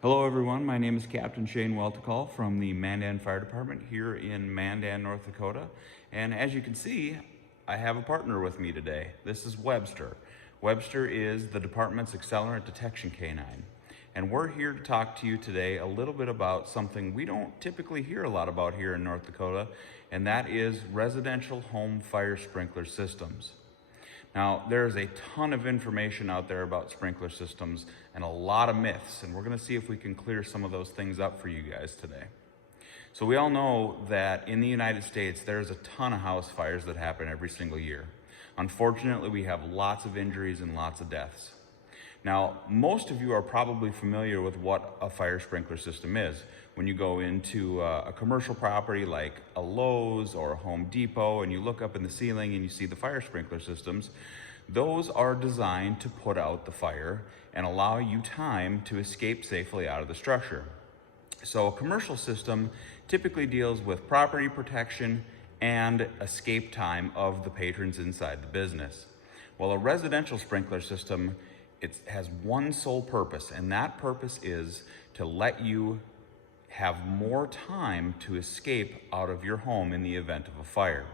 Hello everyone, my name is Captain Shane Welticall from the Mandan Fire Department here in Mandan, North Dakota. And as you can see, I have a partner with me today. This is Webster. Webster is the department's accelerant detection canine. And we're here to talk to you today a little bit about something we don't typically hear a lot about here in North Dakota, and that is residential home fire sprinkler systems. Now, there's a ton of information out there about sprinkler systems and a lot of myths, and we're going to see if we can clear some of those things up for you guys today. So we all know that in the United States, there's a ton of house fires that happen every single year. Unfortunately, we have lots of injuries and lots of deaths. Now, most of you are probably familiar with what a fire sprinkler system is. When you go into a commercial property like a Lowe's or a Home Depot and you look up in the ceiling and you see the fire sprinkler systems, those are designed to put out the fire and allow you time to escape safely out of the structure. So a commercial system typically deals with property protection and escape time of the patrons inside the business. Well, a residential sprinkler system, it has one sole purpose, and that purpose is to let you have more time to escape out of your home in the event of a fire.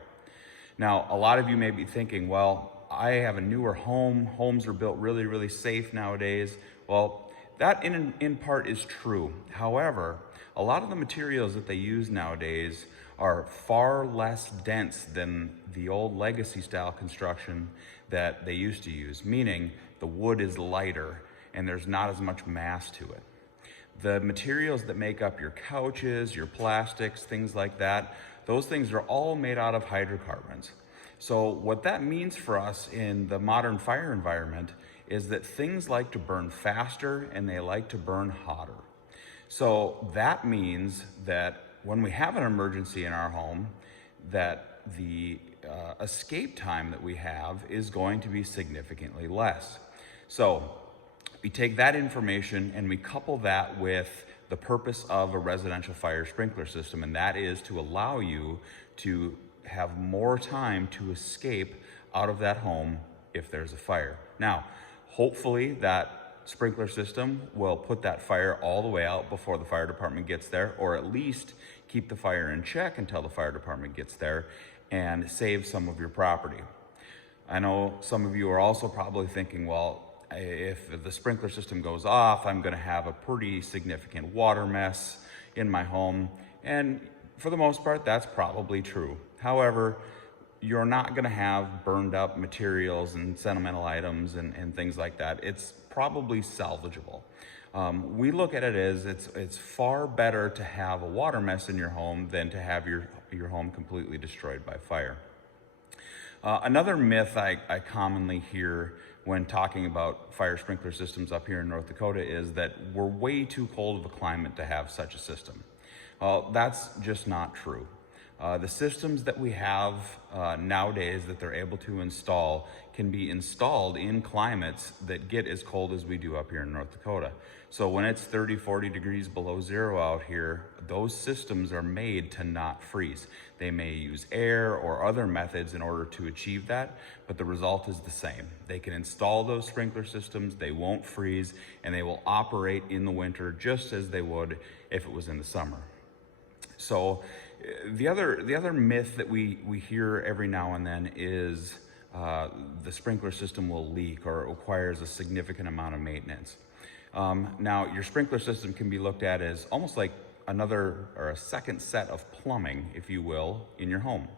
Now, a lot of you may be thinking, well, I have a newer home. Homes are built really, really safe nowadays. Well, that in part is true. However, a lot of the materials that they use nowadays are far less dense than the old legacy style construction that they used to use, meaning the wood is lighter and there's not as much mass to it. The materials that make up your couches, your plastics, things like that, those things are all made out of hydrocarbons. So what that means for us in the modern fire environment is that things like to burn faster and they like to burn hotter. So that means that when we have an emergency in our home, that the escape time that we have is going to be significantly less. So we take that information and we couple that with the purpose of a residential fire sprinkler system, and that is to allow you to have more time to escape out of that home if there's a fire. Now, hopefully that sprinkler system will put that fire all the way out before the fire department gets there, or at least keep the fire in check until the fire department gets there and save some of your property. I know some of you are also probably thinking, well, if the sprinkler system goes off, I'm going to have a pretty significant water mess in my home. And for the most part, that's probably true. However, you're not going to have burned up materials and sentimental items and things like that. It's probably salvageable. We look at it as it's far better to have a water mess in your home than to have your home completely destroyed by fire. Another myth I commonly hear when talking about fire sprinkler systems up here in North Dakota is that we're way too cold of a climate to have such a system. Well, that's just not true. The systems that we have nowadays that they're able to install can be installed in climates that get as cold as we do up here in North Dakota. So when it's 30, 40 degrees below zero out here, those systems are made to not freeze. They may use air or other methods in order to achieve that, but the result is the same. They can install those sprinkler systems, they won't freeze, and they will operate in the winter just as they would if it was in the summer. So the other myth that we hear every now and then is the sprinkler system will leak or it requires a significant amount of maintenance. Now, your sprinkler system can be looked at as almost like another or a second set of plumbing, if you will, in your home.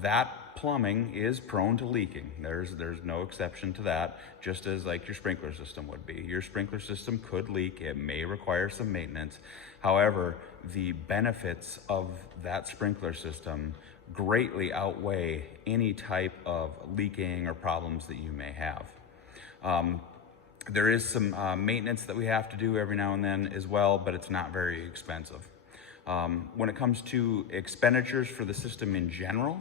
That plumbing is prone to leaking. There's no exception to that, just as like your sprinkler system would be. Your sprinkler system could leak. It may require some maintenance. However, the benefits of that sprinkler system greatly outweigh any type of leaking or problems that you may have. There is some maintenance that we have to do every now and then as well, but it's not very expensive. When it comes to expenditures for the system in general,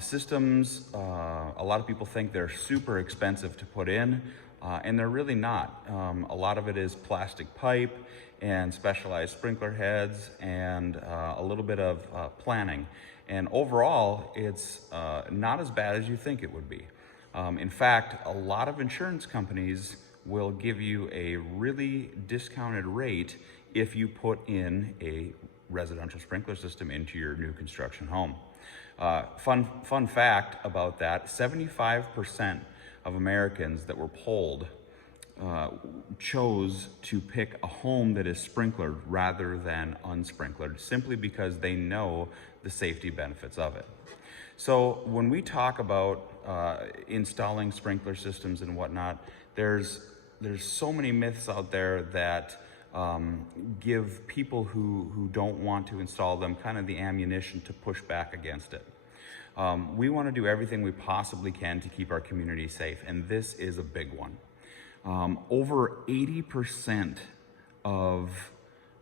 systems, a lot of people think they're super expensive to put in, and they're really not. A lot of it is plastic pipe and specialized sprinkler heads and a little bit of planning. And overall, it's not as bad as you think it would be. In fact, a lot of insurance companies will give you a really discounted rate if you put in a residential sprinkler system into your new construction home. Fun fact about that, 75% of Americans that were polled chose to pick a home that is sprinklered rather than unsprinklered, simply because they know the safety benefits of it. So when we talk about installing sprinkler systems and whatnot, there's so many myths out there that give people who don't want to install them kind of the ammunition to push back against it. We want to do everything we possibly can to keep our community safe, and this is a big one. Over 80% of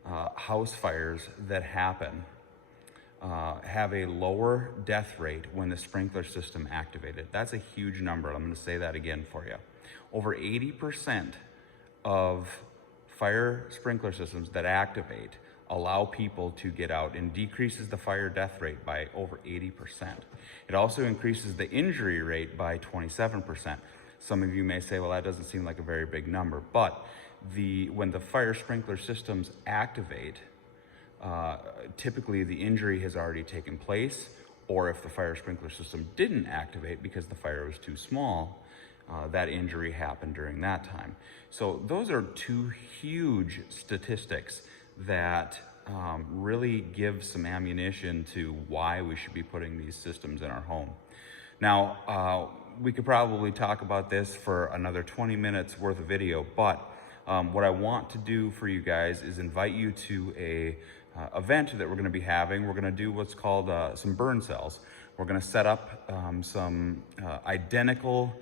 house fires that happen have a lower death rate when the sprinkler system activated. That's a huge number. I'm going to say that again for you. Over 80% of fire sprinkler systems that activate allow people to get out and decreases the fire death rate by over 80%. It also increases the injury rate by 27%. Some of you may say, well, that doesn't seem like a very big number, but when the fire sprinkler systems activate, typically the injury has already taken place, or if the fire sprinkler system didn't activate because the fire was too small, that injury happened during that time. So those are two huge statistics that really give some ammunition to why we should be putting these systems in our home. Now, we could probably talk about this for another 20 minutes worth of video, but what I want to do for you guys is invite you to a event that we're going to be having. We're going to do what's called some burn cells. We're going to set up some identical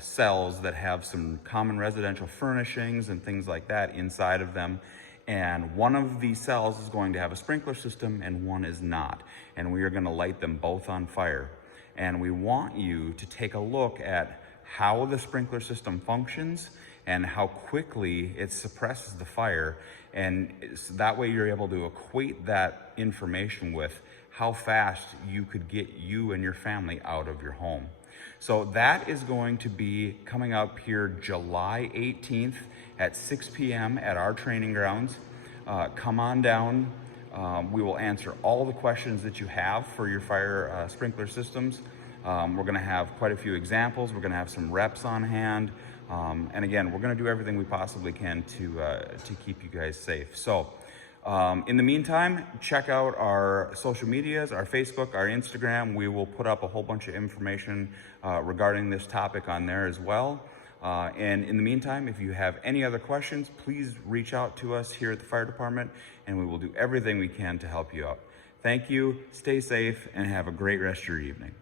cells that have some common residential furnishings and things like that inside of them. And one of these cells is going to have a sprinkler system and one is not. And we are going to light them both on fire. And we want you to take a look at how the sprinkler system functions and how quickly it suppresses the fire. And so that way you're able to equate that information with how fast you could get you and your family out of your home. So that is going to be coming up here July 18th at 6 p.m. at our training grounds. Come on down. We will answer all the questions that you have for your fire sprinkler systems. We're going to have quite a few examples. We're going to have some reps on hand. And again, we're going to do everything we possibly can to keep you guys safe. So in the meantime, check out our social medias, our Facebook, our Instagram. We will put up a whole bunch of information regarding this topic on there as well. And in the meantime, if you have any other questions, please reach out to us here at the fire department, and we will do everything we can to help you out. Thank you, stay safe, and have a great rest of your evening.